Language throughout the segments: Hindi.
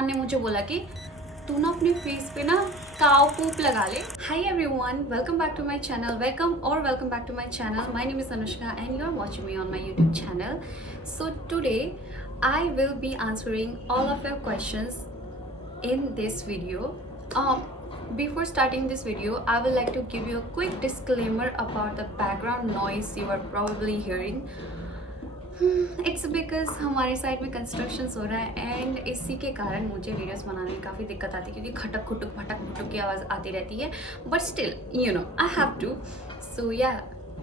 इंसान ने मुझे बोला कि तू ना अपने फेस पे ना काव पूप लगा ले। Hi everyone, welcome back to my channel. Welcome back to my channel. My name is Anushka and you are watching me on my YouTube channel. So today I will be answering all of your questions in this video. Before starting this video, I would like to give you a quick disclaimer about the background noise you are probably hearing. It's because हमारे साइड में कंस्ट्रक्शन हो रहा है एंड इसी के कारण मुझे वीडियोस बनाने में काफ़ी दिक्कत आती है क्योंकि खटक खुटुक फटक फुटुक की आवाज़ आती रहती है. But still you know I have to. So yeah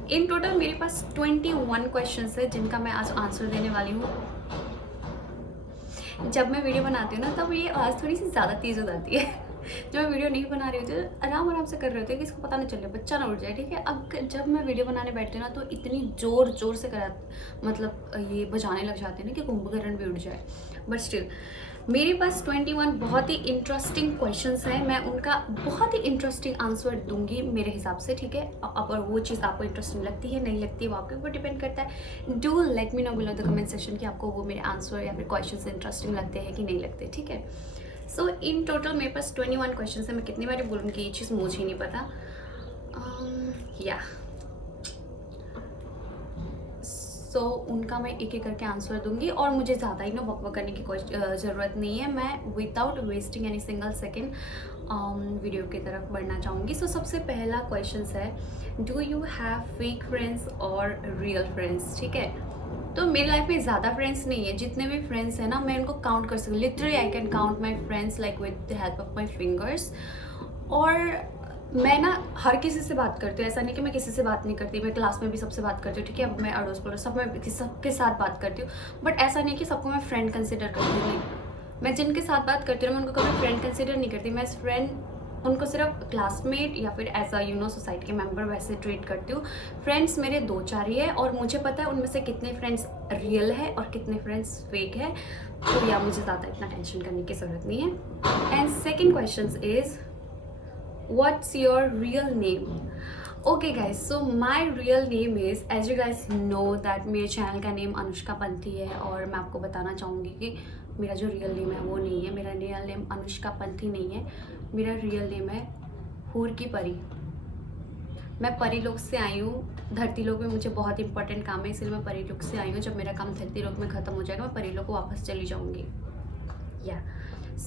in total मेरे पास 21 क्वेश्चंस है जिनका मैं आज आंसर देने वाली हूँ. जब मैं वीडियो बनाती हूँ ना तब ये आवाज़ थोड़ी सी ज़्यादा तेज़ हो जाती है. जब मैं वीडियो नहीं बना रही होती तो आराम से कर रहे होते हैं कि इसको पता नहीं चले, बच्चा ना उठ जाए. ठीक है, अब जब मैं वीडियो बनाने बैठती हूँ ना तो इतनी ज़ोर से करा मतलब ये बजाने लग जाते हैं ना कि कुंभकर्ण भी उठ जाए. बट स्टिल मेरे पास 21 बहुत ही इंटरेस्टिंग क्वेश्चंस हैं. मैं उनका बहुत ही इंटरेस्टिंग आंसर दूंगी मेरे हिसाब से. ठीक है, अगर वो चीज़ आपको इंटरेस्टिंग लगती है नहीं लगती है वो आपके ऊपर डिपेंड करता है. Do let me know below the comment section कि आपको वो मेरे आंसर या फिर क्वेश्चंस इंटरेस्टिंग लगते हैं कि नहीं लगते. ठीक है, सो इन टोटल मेरे पास 21 क्वेश्चन है. मैं कितनी बार बोलूँगी ये चीज़ मुझे ही नहीं पता. या सो उनका मैं एक एक करके आंसर दूंगी और मुझे ज़्यादा ही ना वक करने की कोई ज़रूरत नहीं है. मैं without wasting any single second video की तरफ बढ़ना चाहूँगी. सो सबसे पहला क्वेश्चन है, do you have fake friends और रियल फ्रेंड्स. ठीक है, तो मेरी लाइफ में ज़्यादा फ्रेंड्स नहीं है. जितने भी फ्रेंड्स हैं ना मैं उनको काउंट कर सकती. Literally I can count my friends like with the help of my fingers. और मैं ना हर किसी से बात करती हूँ. ऐसा नहीं कि मैं किसी से बात नहीं करती. मैं क्लास में भी सबसे बात करती हूँ. ठीक है, अब मैं अड़ोस पड़ोस सब मैं सबके साथ बात करती हूँ. बट ऐसा नहीं कि सबको मैं फ्रेंड कंसिडर करती हूँ. नहीं, मैं जिनके साथ बात करती हूँ मैं उनको कभी फ्रेंड कंसिडर नहीं करती. मैं फ्रेंड उनको सिर्फ क्लासमेट या फिर एज अ सोसाइटी के मेंबर वैसे ट्रीट करती हूँ. फ्रेंड्स मेरे 2-4 ही है और मुझे पता है उनमें से कितने फ्रेंड्स रियल है और कितने फ्रेंड्स फेक है. तो या मुझे ज़्यादा इतना टेंशन करने की ज़रूरत नहीं है. And second question is, what's your real name? Okay guys, so my real name is, as you guys know that मेरे चैनल का नेम अनुष्का पंथी है. और मैं आपको बताना चाहूँगी कि मेरा जो रियल नेम है वो नहीं है. मेरा रियल नेम अनुष्का पंथी नहीं है. मेरा रियल नेम है हूर की परी. मैं परी लोक से आई हूँ. धरती लोक में मुझे बहुत इंपॉर्टेंट काम है इसलिए मैं परी लोक से आई हूँ. जब मेरा काम धरती लोक में ख़त्म हो जाएगा मैं परी लोक को वापस चली जाऊँगी. या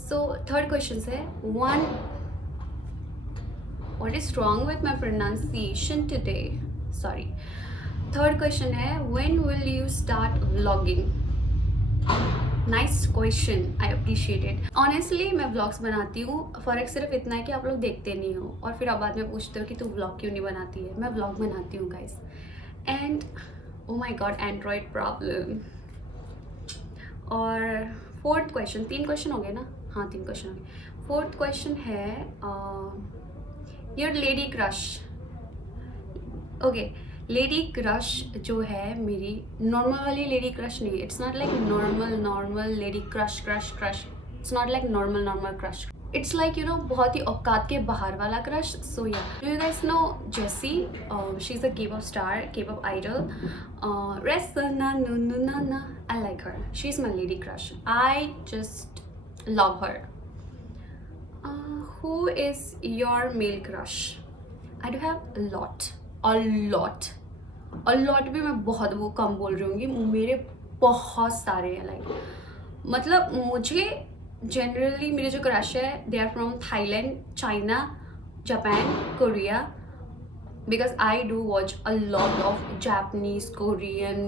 सो थर्ड क्वेश्चन है, What is wrong with my pronunciation today? Sorry. Third question है, when will you start vlogging? Nice question. I appreciate it. Honestly मैं vlogs बनाती हूँ. फ़र्क सिर्फ इतना है कि आप लोग देखते नहीं हो और फिर आप बाद में पूछते हो कि तू vlog क्यों नहीं बनाती है. मैं vlog बनाती हूँ guys. And oh my god, Android problem. और फोर्थ क्वेश्चन, 3 क्वेश्चन हो गए ना. हाँ 3 क्वेश्चन हो गए. फोर्थ क्वेश्चन है, your lady crush. Okay, lady crush जो है मेरी नॉर्मल वाली लेडी क्रश नहीं. It's not like normal lady crush. It's not like normal crush. It's like बहुत ही औकात के बाहर वाला crush. So yeah do you guys know Jessi? She is a K-pop star, K-pop idol. Resana Nununana. I like her. She's my lady crush. I just love her. Who is your male crush? I do have a lot भी मैं बहुत वो कम बोल रही हूँगी. मेरे बहुत सारे हैं. लाइक मतलब मुझे जनरली मेरे जो क्रश है they are from Thailand, China, Japan, Korea. Because I do watch a lot of Japanese, Korean,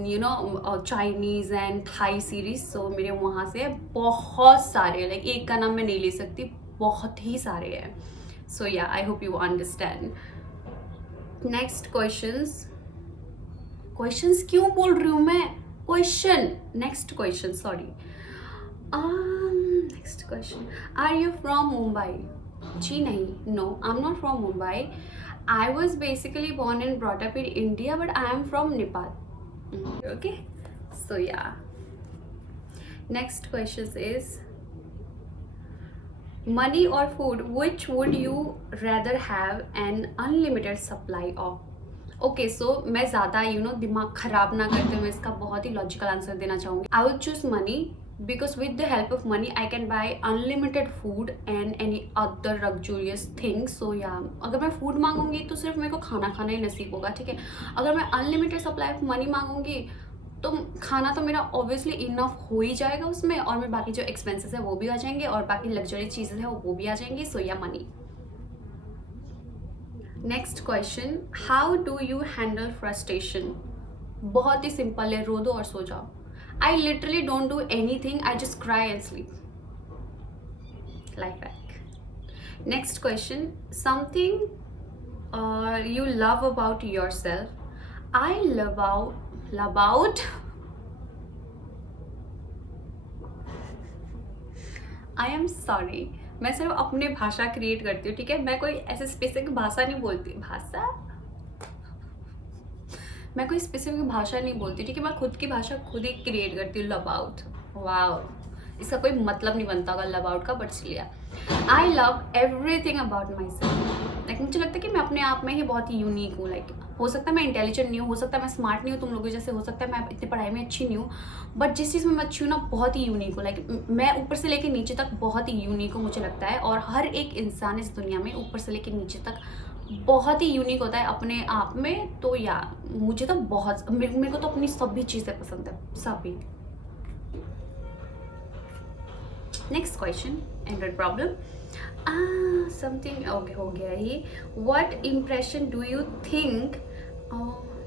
Chinese and Thai series. So मेरे वहाँ से बहुत सारे, लाइक एक का नाम मैं नहीं ले सकती, बहुत ही सारे हैं. So yeah, I hope you understand. Next questions क्यों बोल रही हूँ मैं? Next question, sorry. Next question. Are you from Mumbai? जी नहीं, no, I'm not from Mumbai. I was basically born and brought up in India, but I am from Nepal. Okay, so yeah. Next question is, money or food, which would you rather have an unlimited supply of? Okay so मैं ज़्यादा दिमाग ख़राब ना करते हुए इसका बहुत ही लॉजिकल आंसर देना चाहूँगी. I would choose money because with the help of money I can buy unlimited food and any other luxurious things. So yeah, अगर मैं food मांगूंगी तो सिर्फ मेरे को खाना खाना ही नसीब होगा, ठीक है. अगर मैं unlimited supply of money मांगूंगी तो खाना तो मेरा ऑब्वियसली इनफ हो ही जाएगा उसमें, और मेरे बाकी जो एक्सपेंसेस है वो भी आ जाएंगे, और बाकी लग्जरी चीज़ें हैं वो भी आ जाएंगी. सो या money. Next question, how do you handle frustration? बहुत ही सिंपल है, रो दो और सो जाओ. I literally don't do any thing, I just cry and sleep. Life hack. Next question, something you love about yourself. I love out I am sorry, मैं सिर्फ अपने भाषा क्रिएट करती हूँ, ठीक है. मैं कोई ऐसे स्पेसिफिक भाषा नहीं बोलती. मैं कोई स्पेसिफिक भाषा नहीं बोलती, ठीक है. मैं खुद की भाषा खुद ही क्रिएट करती हूँ. Love out. वाओ, इसका कोई मतलब नहीं बनता होगा लव आउट का, बट चलिए. I love everything about my self. Like मुझे लगता है कि मैं अपने आप में ही बहुत ही यूनिक हूँ. लाइक हो सकता है मैं इंटेलिजेंट नहीं हूँ, हो सकता है मैं स्मार्ट नहीं हूँ तुम लोगों जैसे, हो सकता है मैं इतनी पढ़ाई में अच्छी नहीं हूँ, बट जिस चीज़ में मैं अच्छी हूँ ना बहुत ही यूनिक हूँ. लाइक मैं ऊपर से लेकर नीचे तक बहुत ही यूनिक हूँ मुझे लगता है. और हर एक इंसान इस दुनिया में ऊपर से लेकर नीचे तक बहुत ही यूनिक होता है अपने आप में. तो या मुझे तो बहुत, मेरे को तो अपनी सभी चीज़ें पसंद है, सभी. Next question, Android problem. Something okay हो गया ही. What impression do you think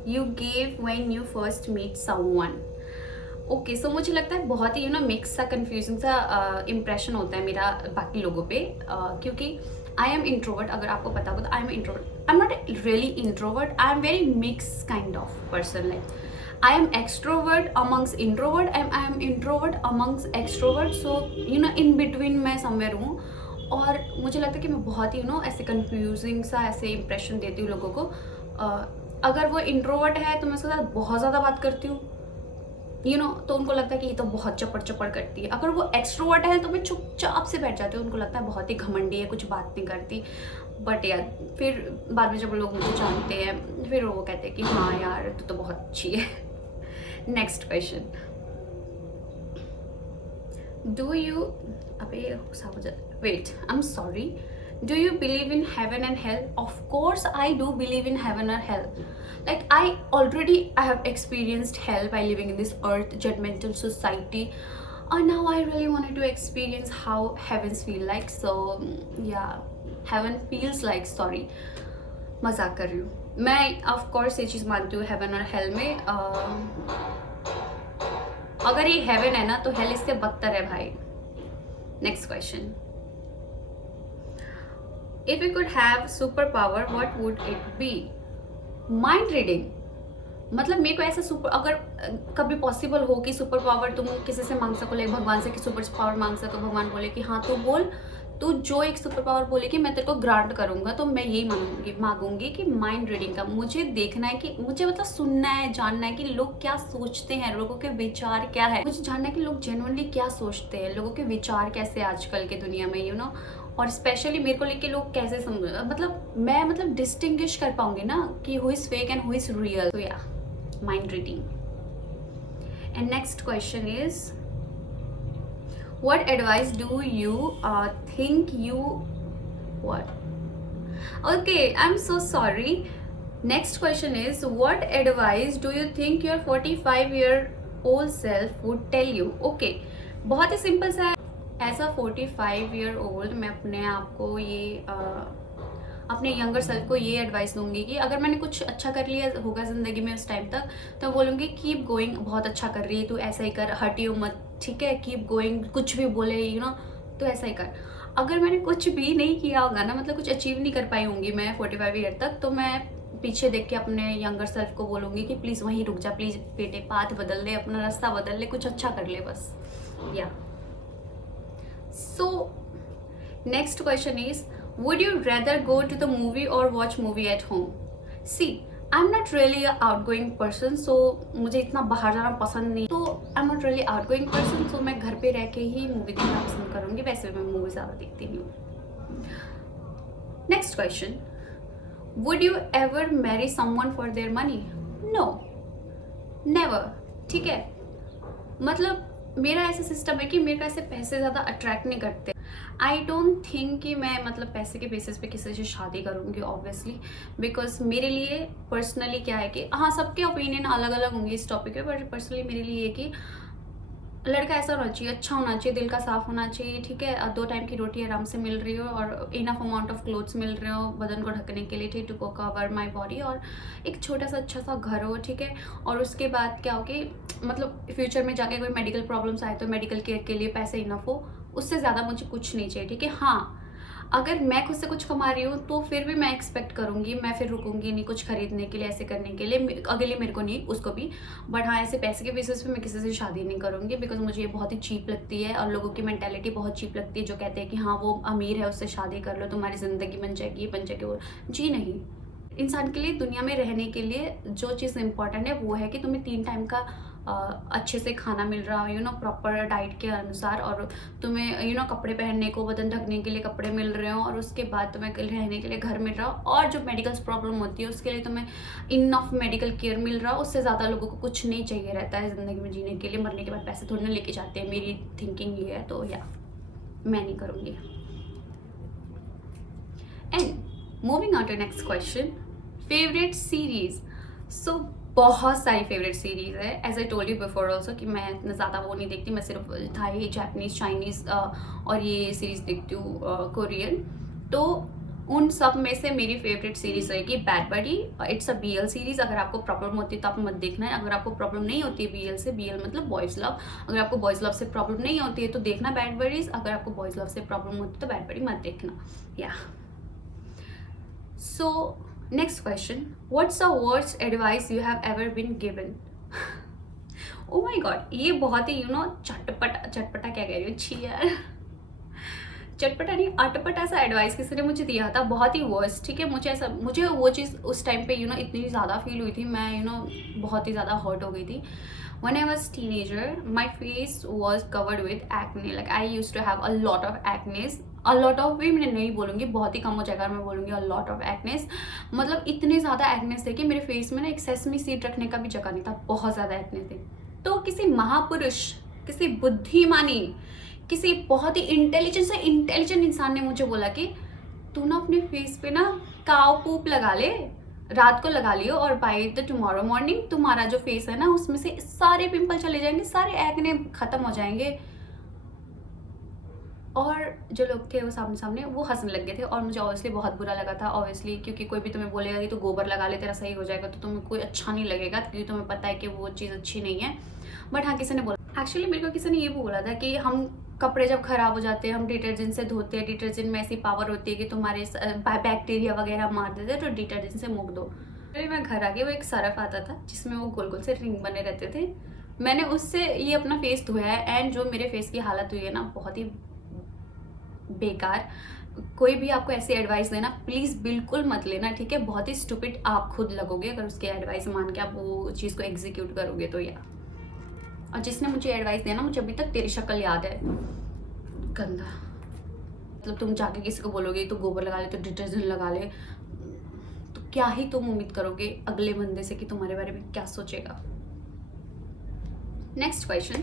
you gave when you first meet someone? Okay, so मुझे लगता है बहुत ही मिक्स सा कंफ्यूजिंग सा इम्प्रेशन होता है मेरा बाकी लोगों पे, क्योंकि आई एम इंट्रोवर्ट. अगर आपको पता होगा तो I am introvert. I am not really introvert, I am very mix kind of person. Like I am extrovert amongst introvert and I am introvert amongst extrovert. So in between मैं somewhere हूँ. और मुझे लगता है कि मैं बहुत ही ऐसे confusing सा ऐसे impression देती हूँ लोगों को. अगर वो introvert है तो मैं उसके साथ बहुत ज़्यादा बात करती हूँ, तो उनको लगता है कि ये तो बहुत चपड़ करती है. अगर वो एक्सट्रोवर्ट है तो मैं चुपचाप से बैठ जाती हूँ, उनको लगता है बहुत ही घमंडी है, कुछ बात नहीं करती. बट यार फिर बाद में जब लोग मुझे जानते हैं फिर वो कहते हैं कि हाँ यार तू तो बहुत अच्छी है. Next question, do you wait I am sorry, do you believe in heaven and hell? Of course I do believe in heaven or hell. Like I have experienced hell by living in this earth judgmental society, and now I really wanted to experience how heavens feel like. So yeah, heaven feels like, sorry मजाक कर रही हूँ मैं. ऑफ कोर्स ये चीज़ मानती हूँ हेवन और हेल में. अगर ये हेवन है ना तो हेल इससे बदतर है भाई. Next question, if you could have superpower what would it be? Mind reading. मतलब मेरे को ऐसा सुपर, अगर कभी पॉसिबल हो कि सुपर पावर तुम किसी से मांग सको, लाइक भगवान से कि सुपर पावर मांग सको, भगवान बोले कि हाँ तू बोल, तू जो एक सुपर पावर बोले कि मैं तेरे को ग्रांट करूंगा, तो मैं यही मांगूंगी कि माइंड रीडिंग का. मुझे देखना है कि मुझे मतलब सुनना है, जानना है कि लोग क्या सोचते हैं, लोगों के विचार क्या है. मुझे जानना है कि लोग जेन्युइनली क्या सोचते हैं, लोगों के विचार कैसे आजकल के दुनिया में और स्पेशली मेरे को लेके लोग कैसे मैं डिस्टिंग्विश कर पाऊंगी ना कि who is fake and who is real. तो या mind reading. And next question is, what advice do you think you what? Okay, I'm so sorry. Next question is, what advice do you think your 45-year-old self would tell you? Okay, बहुत ही सिंपल सा है. एज अ 45-year-old मैं अपने आप को ये अपने यंगर सेल्फ को ये एडवाइस दूंगी कि अगर मैंने कुछ अच्छा कर लिया होगा ज़िंदगी में उस टाइम तक, तो बोलूँगी कीप गोइंग, बहुत अच्छा कर रही है तू, ऐसा ही कर, हटियो मत, ठीक है, कीप गोइंग. कुछ भी बोले तो ऐसा ही कर. अगर मैंने कुछ भी नहीं किया होगा ना, मतलब कुछ अचीव नहीं कर पाई होंगी मैं 45 ईयर तक, तो मैं पीछे देख के अपने यंगर सेल्फ को बोलूँगी कि प्लीज़ वहीं रुक जा, प्लीज़ बेटे पाथ बदल ले, अपना रास्ता बदल ले, कुछ अच्छा कर ले बस. या so next question is, would you rather go to the movie or watch movie at home? See, I'm not really a outgoing person, so मुझे इतना बाहर जाना पसंद नहीं, तो I'm not really outgoing person, so मैं घर पे रह के ही मूवी देखना पसंद करूँगी. वैसे मैं मूवी ज़्यादा देखती नहीं हूँ. Next question, would you ever marry someone for their money? No, never. ठीक है, मतलब मेरा ऐसा सिस्टम है कि मेरे को ऐसे पैसे ज़्यादा अट्रैक्ट नहीं करते। आई डोंट थिंक कि मैं मतलब पैसे के बेसिस पे किसी से शादी करूँगी ऑब्वियसली, बिकॉज मेरे लिए पर्सनली क्या है कि हाँ, सबके ओपिनियन अलग अलग होंगे इस टॉपिक पे, बट पर्सनली मेरे लिए ये कि लड़का ऐसा होना चाहिए, अच्छा होना चाहिए, दिल का साफ होना चाहिए, ठीक है, 2 टाइम की रोटी आराम से मिल रही हो और इनफ अमाउंट ऑफ क्लोथ्स मिल रहे हो बदन को ढकने के लिए, ठीक, टू कवर माई बॉडी, और एक छोटा सा अच्छा सा घर हो, ठीक है। और उसके बाद क्या हो कि मतलब फ्यूचर में जाके कोई मेडिकल प्रॉब्लम्स आए तो मेडिकल केयर के लिए पैसे इनफ हो, उससे ज़्यादा मुझे कुछ नहीं चाहिए, ठीक है। हाँ, अगर मैं खुद से कुछ कमा रही हूँ तो फिर भी मैं एक्सपेक्ट करूँगी, मैं फिर रुकूंगी नहीं कुछ खरीदने के लिए, ऐसे करने के लिए, अगले मेरे को नहीं उसको भी। बट हाँ, ऐसे पैसे के बेसिस पे मैं किसी से शादी नहीं करूँगी, बिकॉज मुझे ये बहुत ही चीप लगती है और लोगों की मेंटालिटी बहुत चीप लगती है जो कहते हैं कि हाँ वो अमीर है उससे शादी कर लो, तुम्हारी ज़िंदगी बन जाएगी, बन जाएगी वो। जी नहीं, इंसान के लिए दुनिया में रहने के लिए जो चीज़ इंपॉर्टेंट है वो है कि तुम्हें 3 टाइम का अच्छे से खाना मिल रहा हो, प्रॉपर डाइट के अनुसार, और तुम्हें कपड़े पहनने को, बदन ढकने के लिए कपड़े मिल रहे हो, और उसके बाद तुम्हें रहने के लिए घर मिल रहा हो, और जो मेडिकल प्रॉब्लम होती है उसके लिए तुम्हें इनफ मेडिकल केयर मिल रहा हो। उससे ज़्यादा लोगों को कुछ नहीं चाहिए रहता है ज़िंदगी में जीने के लिए। मरने के बाद पैसे थोड़ी ना लेके जाते हैं, मेरी थिंकिंग ये है। तो या मैं नहीं करूँगी। And moving on to next question, favourite series. So बहुत सारी फेवरेट सीरीज़ है, as I told you before also कि मैं इतना ज़्यादा वो नहीं देखती, मैं सिर्फ थाई, जापानीज़, चाइनीज़ और ये सीरीज़ देखती हूँ, कोरियन। तो उन सब में से मेरी फेवरेट सीरीज़ रहेगी bad buddy. It's a BL series. अगर आपको प्रॉब्लम होती है तो आप मत देखना है, अगर आपको प्रॉब्लम नहीं होती है BL से, BL मतलब बॉयज़ लव, अगर आपको बॉयज़ लव से प्रॉब्लम नहीं होती है तो देखना बैड बडीज़, अगर आपको बॉयज़ लव से प्रॉब्लम होती है तो बैड बडी मत देखना। Yeah so next question, what's the worst advice you have ever been given. Oh my god, ये बहुत ही चटपटा क्या कह रही हूँ, छी यार, चटपटा नहीं, अटपटा सा एडवाइस किसी ने मुझे दिया था, बहुत ही वर्स्ट, ठीक है। मुझे वो चीज़ उस टाइम पे इतनी ज़्यादा फील हुई थी, मैं बहुत ही ज़्यादा हर्ट हो गई थी। When I was teenager, my face was covered with acne. Like I used to have a lot of acne. A lot of भी मैं नहीं बोलूँगी, बहुत ही कम हो जाएगा, मैं बोलूँगी a lot of acne। मतलब इतने ज़्यादा acne थे कि मेरे फेस में ना एक सेसमी सीड रखने का भी जगह नहीं था, बहुत ज़्यादा acne थे। तो किसी महापुरुष, किसी बुद्धिमानी, किसी बहुत ही इंटेलिजेंट इंसान ने मुझे बोला कि तू ना अपने फेस पे ना काव पूप लगा ले, रात को लगा लियो, और बाय द टुमारो मॉर्निंग तुम्हारा जो फेस है ना उसमें से सारे पिंपल चले जाएंगे, सारे एक्ने खत्म हो जाएंगे। और जो लोग थे वो सामने वो हंसने लग गए थे, और मुझे ऑब्वियसली बहुत बुरा लगा था, ऑब्वियसली, क्योंकि कोई भी तुम्हें बोलेगा कि तू गोबर लगा ले तेरा सही हो जाएगा, तो तुम्हें कोई अच्छा नहीं लगेगा, क्योंकि तुम्हें पता है कि वो चीज़ अच्छी नहीं है। बट हाँ, किसी ने बोला, एक्चुअली मेरे को किसी ने ये बोला था कि हम कपड़े जब खराब हो जाते हैं हम डिटर्जेंट से धोते हैं, डिटर्जेंट में ऐसी पावर होती है कि तुम्हारे बैक्टीरिया वगैरह मार देते हैं, तो डिटर्जेंट से मुँह दो। फिर मैं घर आ गई, वो एक सरफ आता था जिसमें वो गोल गोल से रिंग बने रहते थे, मैंने उससे ये अपना फेस धोया है, एंड जो मेरे फेस की हालत हुई है ना, बहुत ही बेकार। कोई भी आपको ऐसी एडवाइस देना प्लीज़ बिल्कुल मत लेना, ठीक है। बहुत ही स्टूपिड आप खुद लगोगे अगर उसकी एडवाइस मान के आप वो चीज़ को एग्जीक्यूट करोगे तो। या और जिसने मुझे एडवाइस दिया ना, मुझे अभी तक तेरी शक्ल याद है, गंदा। मतलब तुम जाके किसी को बोलोगे तो गोबर लगा ले, तो डिटर्जेंट लगा ले, तो क्या ही तुम उम्मीद करोगे अगले बंदे से कि तुम्हारे बारे में क्या सोचेगा। Next question,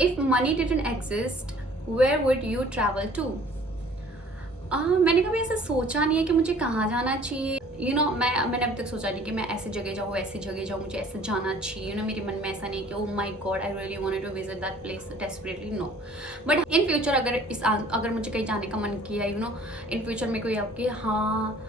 if money didn't exist where would you travel to. मैंने कभी ऐसा सोचा नहीं है कि मुझे कहाँ जाना चाहिए, मैंने अभी तक सोचा नहीं कि मैं ऐसी जगह जाऊँ, ऐसी जगह जाऊँ, मुझे ऐसे जाना चाहिए, मेरे मन में ऐसा नहीं कि oh my god I really wanted to visit that place desperately, no. But in future अगर मुझे कहीं जाने का मन किया, इन फ्यूचर में कोई आपके हाँ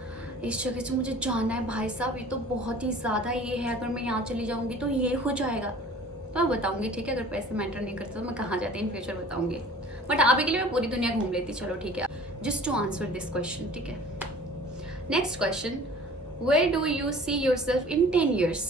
इस जगह से मुझे जाना है भाई साहब, ये तो बहुत ही ज़्यादा ये है, अगर मैं यहाँ चली जाऊँगी तो ये हो जाएगा, तो मैं बताऊँगी, ठीक है। अगर पैसे मैटर नहीं करते तो मैं कहाँ जाती इन फ्यूचर बताऊँगी, बट अभी के लिए मैं पूरी दुनिया घूम लेती, चलो ठीक है, just to answer this question, ठीक है। Next question, where do you see yourself in 10 years।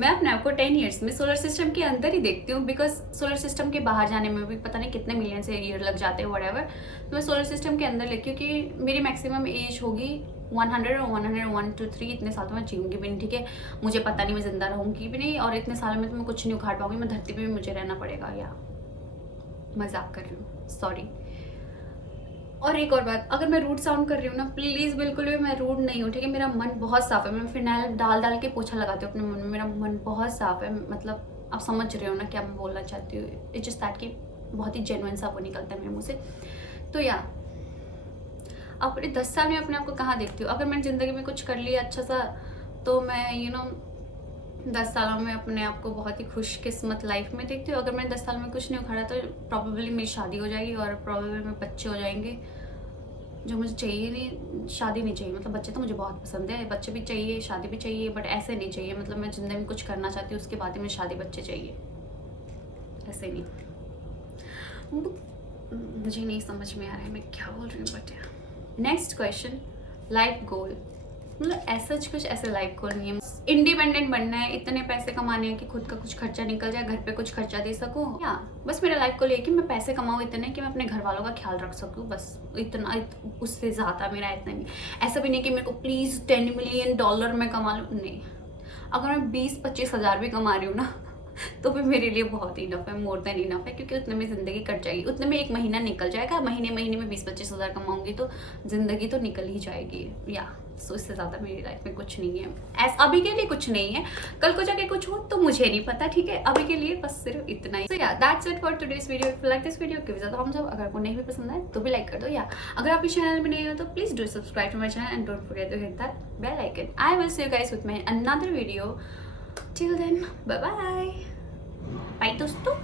मैं अपने आप को 10 years में सोलर सिस्टम के अंदर ही देखती हूँ, बिकॉज सोलर सिस्टम के बाहर जाने में भी पता नहीं कितने मिलियन से ईयर लग जाते हैं, व्हाटएवर। तो मैं सोलर सिस्टम के अंदर लेती हूँ कि मेरी मैक्सिमम एज होगी 100 और 101 to 3, इतने साल तो मैं जीऊँगी भी नहीं, ठीक है। मुझे पता नहीं मैं जिंदा रहूँगी भी नहीं, और इतने सालों में तो मैं कुछ नहीं उखाड़ पाऊँगी, मैं धरती पर भी मुझे रहना पड़ेगा। या मजाक कर रही हूँ, सॉरी। और एक और बात, अगर मैं रूड साउंड कर रही हूँ ना, प्लीज़ बिल्कुल भी मैं रूड नहीं हूँ, ठीक है। मेरा मन बहुत साफ़ है, मैं फिनाइल डाल के पोछा लगाती हूँ अपने मन में, मेरा मन बहुत साफ़ है, मतलब आप समझ रहे हो ना क्या मैं बोलना चाहती हूँ। इट्स जस्ट दैट कि बहुत ही जेन्युइन सा वो निकलता है मेरे मुँह से। तो या अपने 10 साल में अपने आप को कहाँ देखती हूँ? अगर मैंने ज़िंदगी में कुछ कर लिया अच्छा सा, तो मैं 10 सालों में अपने आप को बहुत ही खुशकिस्मत लाइफ में देखती हूँ। अगर मैंने 10 साल में कुछ नहीं उखाड़ा तो प्रॉबेबली मेरी शादी हो जाएगी और प्रॉबेबली मेरे बच्चे हो जाएंगे, जो मुझे चाहिए नहीं। शादी नहीं चाहिए, मतलब बच्चे तो मुझे बहुत पसंद है, बच्चे भी चाहिए, शादी भी चाहिए, बट ऐसे नहीं चाहिए। मतलब मैं ज़िंदगी में कुछ करना चाहती हूँ, उसके बाद ही मुझे शादी बच्चे चाहिए, ऐसे नहीं। मुझे नहीं समझ में आ रहा है मैं क्या बोल रही हूँ, but next question, life goal. मतलब ऐसा कुछ ऐसे लाइफ गोल नहीं है। इंडिपेंडेंट बनना है, इतने पैसे कमाने हैं कि खुद का कुछ खर्चा निकल जाए, घर पे कुछ खर्चा दे सकूं। या बस मेरा लाइफ गोल ये कि मैं पैसे कमाऊं इतने कि मैं अपने घर वालों का ख्याल रख सकूं, बस इतना। उससे ज़्यादा मेरा इतना नहीं। ऐसा भी नहीं कि मेरे को प्लीज़ $10 मिलियन मैं कमा लूँ, नहीं। अगर मैं 20-25 हज़ार भी कमा रही हूँ ना तो भी मेरे लिए बहुत इनफ है, मोर देन इनफ है, क्योंकि उतने में ज़िंदगी कट जाएगी, उतने में एक महीना निकल जाएगा। महीने में 20-25 हज़ार कमाऊंगी तो ज़िंदगी तो निकल ही जाएगी। या सो इससे ज़्यादा मेरी लाइफ में कुछ नहीं है। अभी के लिए कुछ नहीं है, कल को जाके कुछ हो तो मुझे नहीं पता, ठीक है। अभी के लिए बस सिर्फ इतना ही। सो या that's it for today's video. If you like this video give it a thumbs up. अगर आपको नहीं भी पसंद आए तो भी लाइक कर दो। या अगर आप इस चैनल में नहीं हो तो please do subscribe to my channel and don't forget to hit that bell icon. I will see you guys with my another video. Till then bye bye. Bye दोस्तों।